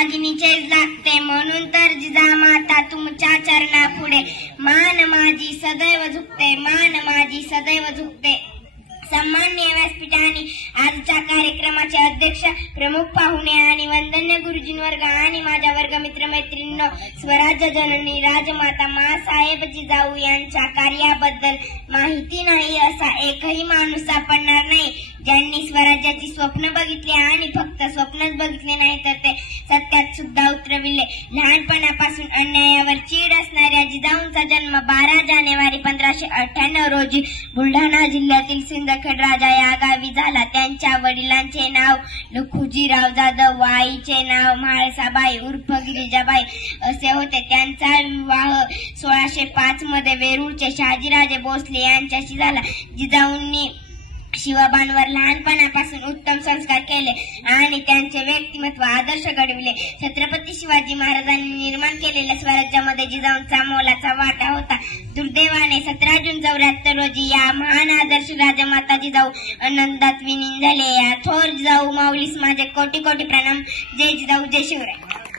दागिनीचेच लागते, म्हणून तर जिजामाता तुमच्या चरणा पुढे मान माझी सदैव झुकते, मान माझी सदैव झुकते. सन्माननीय व्यासपीठ आणि आजच्या कार्यक्रमाचे अध्यक्ष, प्रमुख पाहुणे आणि वंदन्य गुरुजींवर्ग आणि माझ्या वर्ग मित्रमैत्रिणींनो, स्वराज्य जननी राजमाता माँसाहेब जिजाऊ यांच्या कार्याबद्दल माहिती नाही असा एकही माणूस सापडणार नाही ज्यांनी स्वराज्याची स्वप्न बघितली आणि फक्त स्वप्नच बघितले नाही तर ते सत्यात सुद्धा उतरविले. लहानपणापासून अन्यायावर चीड असणाऱ्या जिजाऊंचा जन्म 12 जानेवारी 1598 रोजी बुलढाणा जिल्ह्यातील सिंदखेड राजा या गावी झाला. त्यांच्या वडिलांचे नाव लखुजीराव जाधव व आईचे नाव म्हाळसाबाई उर्फ गिरिजाबाई असे होते. त्यांचा विवाह 1605 मध्ये वेरूळचे शहाजीराजे भोसले यांच्याशी झाला. जिजाऊंनी शिवबांवर लहानपणापासून उत्तम संस्कार केले आणि त्यांचे व्यक्तिमत्व आदर्श घडविले. छत्रपती शिवाजी महाराजांनी निर्माण केलेल्या स्वराज्यामध्ये जिजाऊंचा मोलाचा वाटा होता. दुर्दैवाने 17 जून 1974 रोजी या महान आदर्श राजमाता जिजाऊ आनंदात विलीन झाले. या थोर जिजाऊ माऊलीस माझे कोटी कोटी प्रणाम. जय जिजाऊ, जय शिवराय.